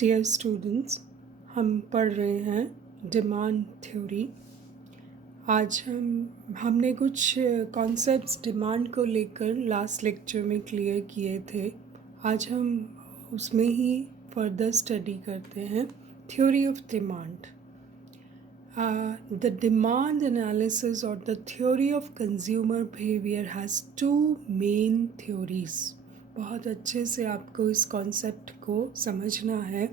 Dear students, हम पढ़ रहे हैं डिमांड थ्योरी। आज हमने कुछ कॉन्सेप्ट्स डिमांड को लेकर लास्ट लेक्चर में क्लियर किए थे। आज हम उसमें ही फर्दर स्टडी करते हैं। Theory of demand. The demand analysis or the theory of consumer behavior has two main theories. बहुत अच्छे से आपको इस कॉन्सेप्ट को समझना है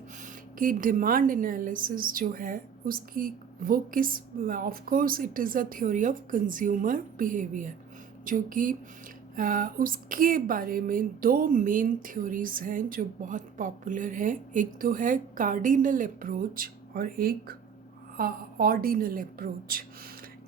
कि डिमांड एनालिसिस जो है उसकी वो किस of course it is a theory of consumer behaviour, जो कि उसके बारे में दो मेन थ्योरीज हैं जो बहुत पॉपुलर हैं। एक तो है कार्डिनल अप्रोच और एक ऑर्डिनल अप्रोच।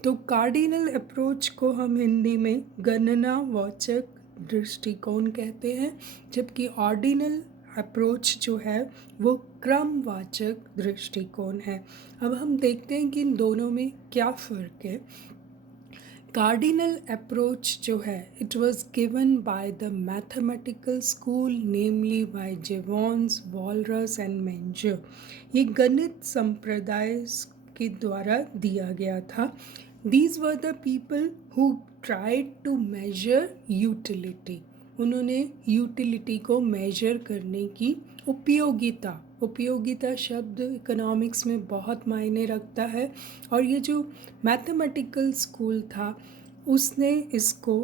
तो कार्डिनल अप्रोच को हम हिंदी में गणनावाचक दृष्टिकोण कहते हैं, जबकि ऑर्डिनल अप्रोच जो है वो क्रमवाचक दृष्टिकोण है। अब हम देखते हैं कि इन दोनों में क्या फ़र्क है। कार्डिनल अप्रोच जो है it was given by the mathematical school, namely by Jevons, Walras and Menger. ये गणित संप्रदाय के द्वारा दिया गया था। These were the people who tried to measure utility. उन्होंने यूटिलिटी को मेजर करने की उपयोगिता शब्द इकोनॉमिक्स में बहुत मायने रखता है, और ये जो मैथमेटिकल स्कूल था उसने इसको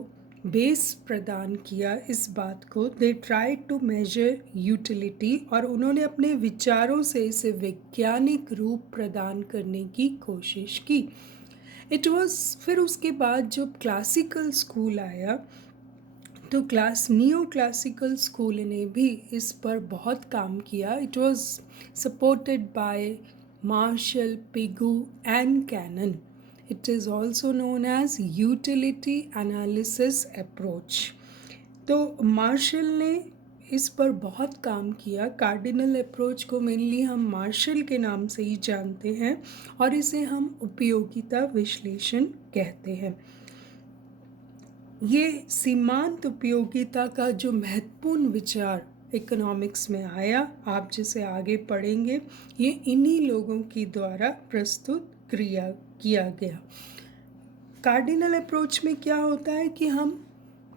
बेस प्रदान किया इस बात को। They try to measure utility, और उन्होंने अपने विचारों से इसे वैज्ञानिक रूप प्रदान करने की कोशिश की। फिर उसके बाद जब क्लासिकल स्कूल आया तो नियो क्लासिकल स्कूल ने भी इस पर बहुत काम किया। It was supported by Marshall, Pigou and Cannan. It is also known as utility analysis approach. तो मार्शल ने इस पर बहुत काम किया। कार्डिनल अप्रोच को मेनली हम मार्शल के नाम से ही जानते हैं और इसे हम उपयोगिता विश्लेषण कहते हैं। ये सीमांत उपयोगिता का जो महत्वपूर्ण विचार इकोनॉमिक्स में आया, आप जिसे आगे पढ़ेंगे, ये इन्हीं लोगों की द्वारा प्रस्तुत किया गया। कार्डिनल अप्रोच में क्या होता है कि हम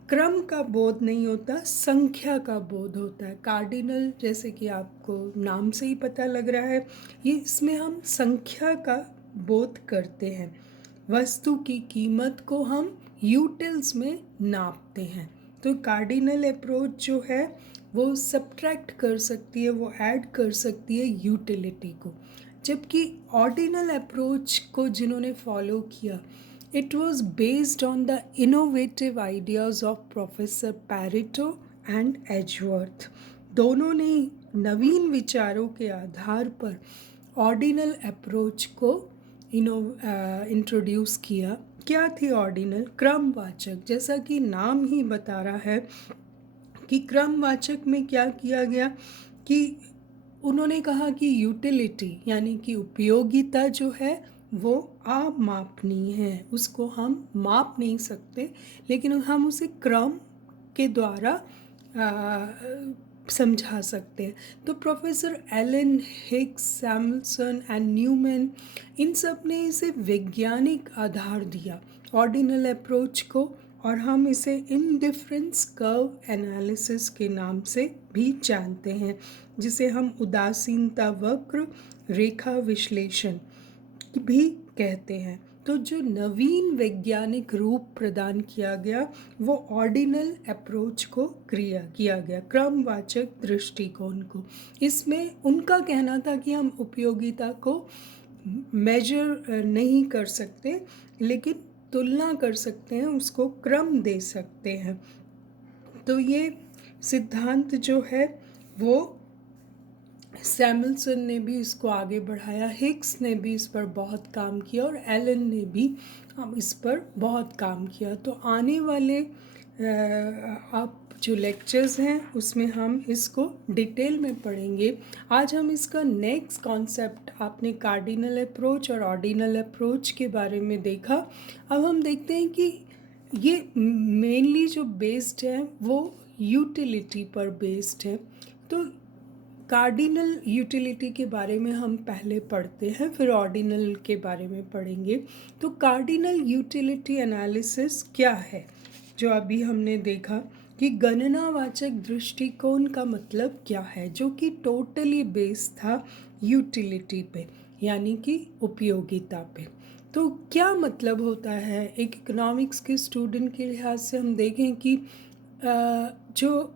क्रम का बोध नहीं होता, संख्या का बोध होता है। कार्डिनल जैसे कि आपको नाम से ही पता लग रहा है, ये इसमें हम संख्या का बोध करते हैं। वस्तु की कीमत को हम यूटिल्स में नापते हैं। तो कार्डिनल अप्रोच जो है वो सब्ट्रैक्ट कर सकती है, वो ऐड कर सकती है यूटिलिटी को। जबकि ऑर्डिनल अप्रोच को जिन्होंने फॉलो किया, it was based on the innovative ideas of Professor Pareto and Edgeworth. दोनों ने नवीन विचारों के आधार पर ऑर्डिनल अप्रोच को इंट्रोड्यूस किया। क्या थी ऑर्डिनल? क्रमवाचक। जैसा कि नाम ही बता रहा है कि क्रमवाचक में क्या किया गया कि उन्होंने कहा कि यूटिलिटी यानी कि उपयोगिता जो है वो अमापनीय है, उसको हम माप नहीं सकते, लेकिन हम उसे क्रम के द्वारा समझा सकते हैं। तो professor Allen, Hicks, Samuelson and Neumann, इन सब ने इसे वैज्ञानिक आधार दिया ऑर्डिनल अप्रोच को, और हम इसे इंडिफरेंस कर्व एनालिसिस के नाम से भी जानते हैं, जिसे हम उदासीनता वक्र रेखा विश्लेषण भी कहते हैं। तो जो नवीन वैज्ञानिक रूप प्रदान किया गया वो ऑर्डिनल अप्रोच को किया गया, क्रमवाचक दृष्टिकोण को। इसमें उनका कहना था कि हम उपयोगिता को मेजर नहीं कर सकते, लेकिन तुलना कर सकते हैं, उसको क्रम दे सकते हैं। तो ये सिद्धांत जो है वो सैमुअल्सन ने भी इसको आगे बढ़ाया, हिग्स ने भी इस पर बहुत काम किया और एलन ने भी इस पर बहुत काम किया। तो आने वाले आप जो लेक्चर्स हैं उसमें हम इसको डिटेल में पढ़ेंगे। आज हम इसका नेक्स्ट कॉन्सेप्ट, आपने कार्डिनल अप्रोच और ऑर्डिनल अप्रोच के बारे में देखा। अब हम देखते हैं कि ये मेनली जो बेस्ड है वो यूटिलिटी पर बेस्ड है। तो कार्डिनल यूटिलिटी के बारे में हम पहले पढ़ते हैं, फिर ऑर्डिनल के बारे में पढ़ेंगे। तो कार्डिनल यूटिलिटी एनालिसिस क्या है, जो अभी हमने देखा कि गणनावाचक दृष्टिकोण का मतलब क्या है, जो कि टोटली बेस्ड था यूटिलिटी पे, यानी कि उपयोगिता पे। तो क्या मतलब होता है, एक इकोनॉमिक्स के स्टूडेंट के लिहाज से हम देखें कि जो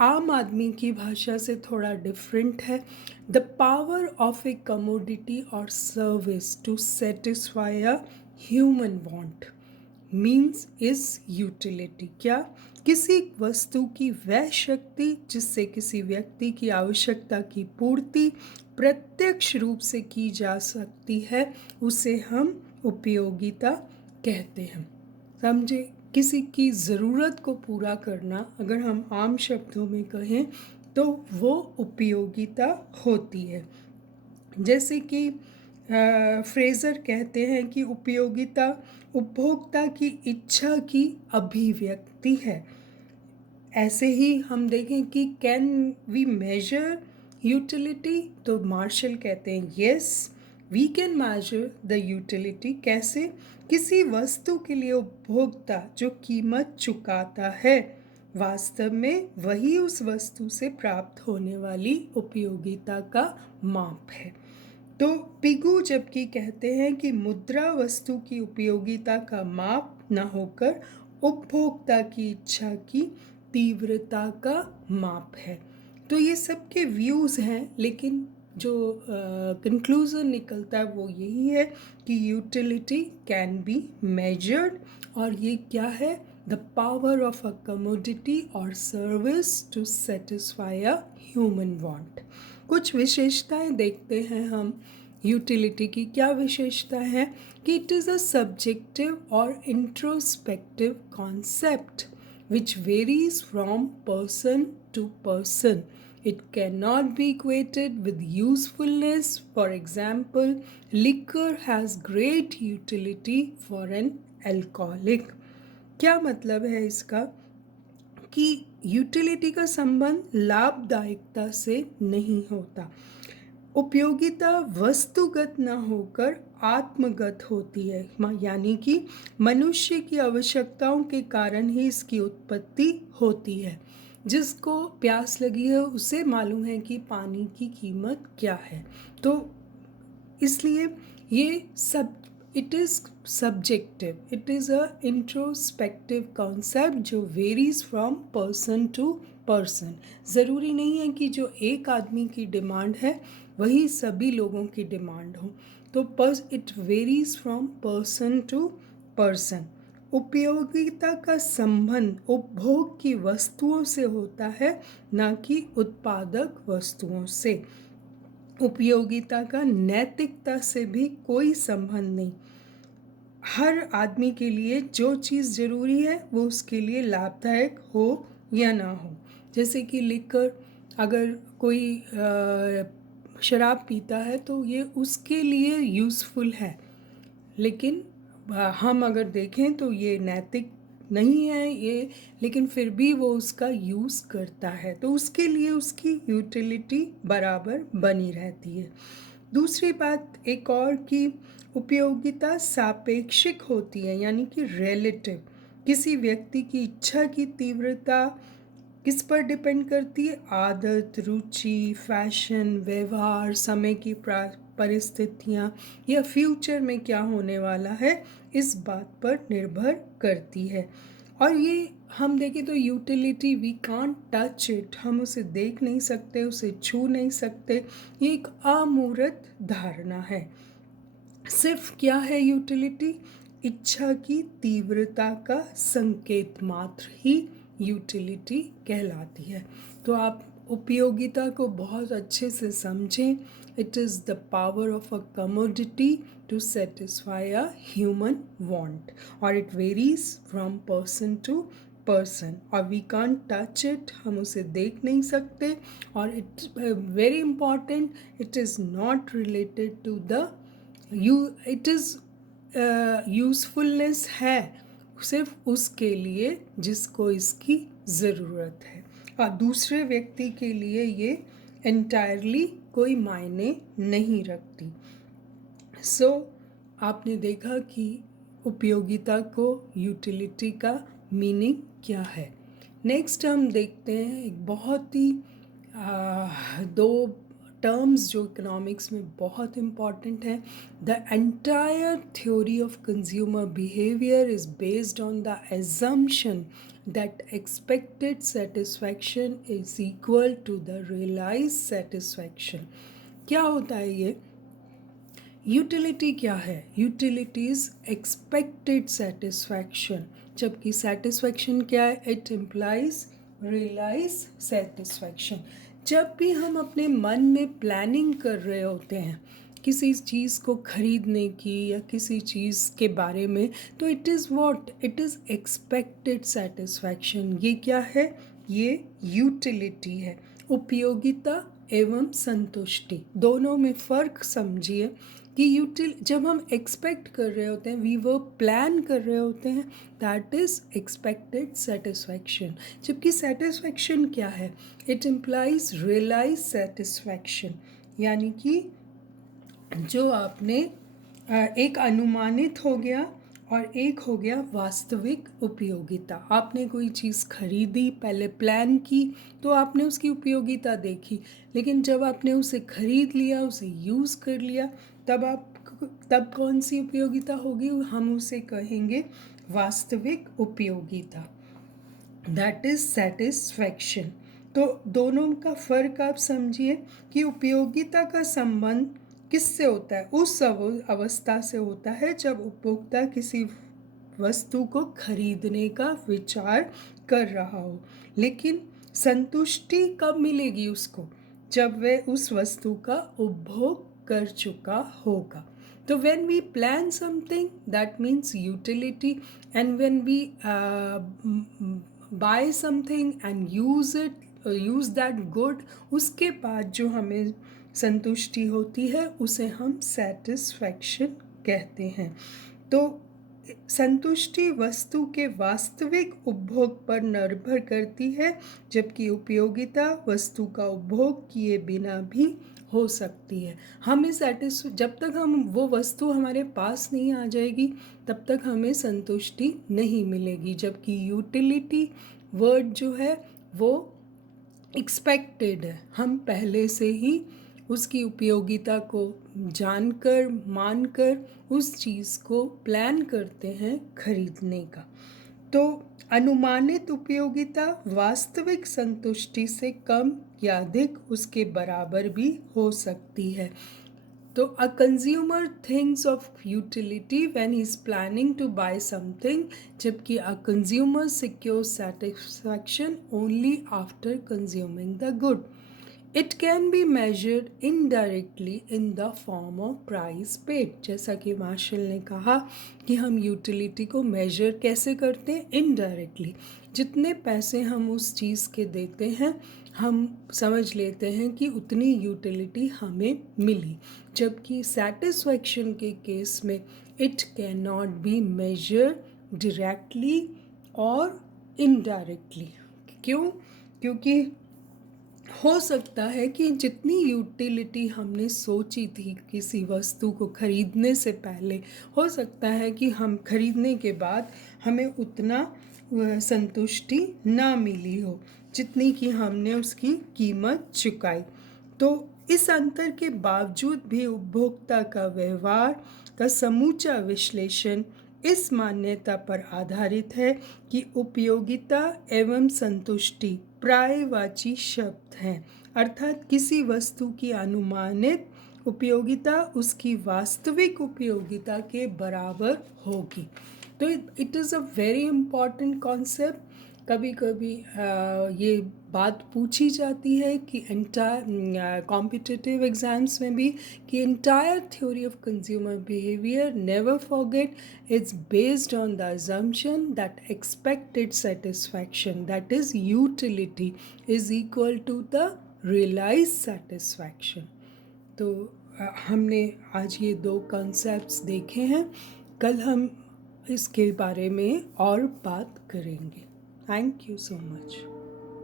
आम आदमी की भाषा से थोड़ा डिफरेंट है। The power of a commodity or service to satisfy a human want means is utility. क्या? किसी वस्तु की वह शक्ति जिससे किसी व्यक्ति की आवश्यकता की पूर्ति प्रत्यक्ष रूप से की जा सकती है, उसे हम उपयोगिता कहते हैं। समझे? किसी की ज़रूरत को पूरा करना, अगर हम आम शब्दों में कहें तो वो उपयोगिता होती है। जैसे कि फ्रेज़र कहते हैं कि उपयोगिता उपभोक्ता की इच्छा की अभिव्यक्ति है। ऐसे ही हम देखें कि कैन वी मेजर यूटिलिटी, तो मार्शल कहते हैं yes we can measure the utility. कैसे? किसी वस्तु के लिए उपभोक्ता जो कीमत चुकाता है, वास्तव में वही उस वस्तु से प्राप्त होने वाली उपयोगिता का माप है। तो पिगू जबकि कहते हैं कि मुद्रा वस्तु की उपयोगिता का माप न होकर उपभोक्ता की इच्छा की तीव्रता का माप है। तो ये सबके व्यूज़ हैं, लेकिन जो कंक्लूज़न निकलता है वो यही है कि यूटिलिटी कैन बी मेजर्ड। और ये क्या है? The power of a commodity or service to satisfy a human want. कुछ विशेषताएं देखते हैं हम यूटिलिटी की। क्या विशेषता है? कि इट इज़ अ सब्जेक्टिव और introspective concept which varies from person to person. It cannot be equated with usefulness. For example, liquor has great utility for an alcoholic. क्या मतलब है इसका? कि यूटिलिटी का संबंध लाभदायकता से नहीं होता। उपयोगिता वस्तुगत न होकर आत्मगत होती है, यानी कि मनुष्य की आवश्यकताओं के कारण ही इसकी उत्पत्ति होती है। जिसको प्यास लगी है उसे मालूम है कि पानी की कीमत क्या है। तो इसलिए ये सब it is subjective, it is a introspective concept जो varies from person to person. ज़रूरी नहीं है कि जो एक आदमी की डिमांड है वही सभी लोगों की डिमांड हो। तो it varies from person to person. उपयोगिता का संबंध उपभोग की वस्तुओं से होता है, न कि उत्पादक वस्तुओं से। उपयोगिता का नैतिकता से भी कोई संबंध नहीं। हर आदमी के लिए जो चीज़ ज़रूरी है वो उसके लिए लाभदायक हो या ना हो। जैसे कि लिकर, अगर कोई शराब पीता है तो ये उसके लिए यूज़फुल है, लेकिन हम अगर देखें तो ये नैतिक नहीं है ये, लेकिन फिर भी वो उसका यूज़ करता है, तो उसके लिए उसकी यूटिलिटी बराबर बनी रहती है। दूसरी बात एक और कि उपयोगिता सापेक्षिक होती है, यानी कि रिलेटिव। किसी व्यक्ति की इच्छा की तीव्रता किस पर डिपेंड करती है? आदत, रुचि, फैशन, व्यवहार, समय की परिस्थितियाँ या फ्यूचर में क्या होने वाला है, इस बात पर निर्भर करती है। और ये हम देखें तो utility we can't touch it, हम उसे देख नहीं सकते, उसे छू नहीं सकते। ये एक अमूर्त धारणा है। सिर्फ क्या है यूटिलिटी? इच्छा की तीव्रता का संकेत मात्र ही यूटिलिटी कहलाती है। तो आप उपयोगिता को बहुत अच्छे से समझें। It is the power of a commodity to satisfy a human want, और it varies from person to person, और वी कांट टच इट, हम उसे देख नहीं सकते। और it very important, it is not related to the it is usefulness है सिर्फ उसके लिए जिसको इसकी ज़रूरत है, और दूसरे व्यक्ति के लिए ये एंटायरली कोई मायने नहीं रखती। आपने देखा कि उपयोगिता को, यूटिलिटी का मीनिंग क्या है। नेक्स्ट हम देखते हैं एक बहुत ही दो टर्म्स जो इकोनॉमिक्स में बहुत इम्पॉर्टेंट है। The entire theory of consumer behaviour is based on the assumption that expected satisfaction is equal to the realise satisfaction. क्या होता है ये? यूटिलिटी क्या है? यूटिलिटी इज एक्सपेक्टेड सेटिस्फैक्शन, जबकि सेटिस्फैक्शन क्या है? It implies realise satisfaction. जब भी हम अपने मन में प्लानिंग कर रहे होते हैं किसी चीज़ को खरीदने की या किसी चीज़ के बारे में, तो it is what? It is expected satisfaction. ये क्या है? ये यूटिलिटी है। उपयोगिता एवं संतुष्टि, दोनों में फ़र्क समझिए कि जब हम एक्सपेक्ट कर रहे होते हैं, वी वो प्लान कर रहे होते हैं, दैट इज़ एक्सपेक्टेड सेटिस्फैक्शन। जबकि सेटिस्फैक्शन क्या है? इट इम्प्लाइज रियलाइज सेटिस्फैक्शन, यानी कि जो आपने एक अनुमानित हो गया और एक हो गया वास्तविक उपयोगिता। आपने कोई चीज़ खरीदी, पहले प्लान की तो आपने उसकी उपयोगिता देखी, लेकिन जब आपने उसे खरीद लिया, उसे यूज़ कर लिया, तब कौन सी उपयोगिता होगी? हम उसे कहेंगे वास्तविक उपयोगिता, दैट इज सेटिस्फैक्शन। तो दोनों का फ़र्क आप समझिए कि उपयोगिता का संबंध किससे होता है? उस अवस्था से होता है जब उपभोक्ता किसी वस्तु को खरीदने का विचार कर रहा हो, लेकिन संतुष्टि कब मिलेगी उसको? जब वह उस वस्तु का उपभोग कर चुका होगा। तो when we plan something, that means utility, and when we buy something and use that good, उसके बाद जो हमें संतुष्टि होती है उसे हम सेटिस्फैक्शन कहते हैं। तो संतुष्टि वस्तु के वास्तविक उपभोग पर निर्भर करती है, जबकि उपयोगिता वस्तु का उपभोग किए बिना भी हो सकती है। हमें जब तक हम वो वस्तु हमारे पास नहीं आ जाएगी तब तक हमें संतुष्टि नहीं मिलेगी। जबकि यूटिलिटी वर्ड जो है वो एक्सपेक्टेड है, हम पहले से ही उसकी उपयोगिता को जानकर मानकर उस चीज़ को प्लान करते हैं खरीदने का। तो अनुमानित उपयोगिता वास्तविक संतुष्टि से कम या अधिक उसके बराबर भी हो सकती है। तो a consumer thinks of utility when he is planning to buy something, जबकि a consumer secures satisfaction only after consuming the good. It can be measured indirectly in the form of price paid. जैसा कि martial ने कहा कि हम utility को major कैसे करते हैं? इनडायरेक्टली। जितने पैसे हम उस चीज़ के देते हैं, हम समझ लेते हैं कि उतनी यूटिलिटी हमें मिली। जबकि सेटिस्फैक्शन के केस में it can not be measure directly और इनडायरेक्टली। क्यों? क्योंकि हो सकता है कि जितनी यूटिलिटी हमने सोची थी किसी वस्तु को खरीदने से पहले, हो सकता है कि हम खरीदने के बाद हमें उतना संतुष्टि ना मिली हो जितनी कि हमने उसकी कीमत चुकाई। तो इस अंतर के बावजूद भी उपभोक्ता का व्यवहार का समूचा विश्लेषण इस मान्यता पर आधारित है कि उपयोगिता एवं संतुष्टि पर्यायवाची शब्द हैं, अर्थात किसी वस्तु की अनुमानित उपयोगिता उसकी वास्तविक उपयोगिता के बराबर होगी। तो it is a very important concept. कभी कभी ये बात पूछी जाती है कि एंटायर कॉम्पिटिटिव एग्जाम्स में भी कि entire theory of consumer behaviour, never forget, it's based on the assumption that expected satisfaction, that is utility, is equal to the realise satisfaction. तो हमने आज ये दो कॉन्सेप्ट्स देखे हैं। कल हम इसके बारे में और बात करेंगे। Thank you so much.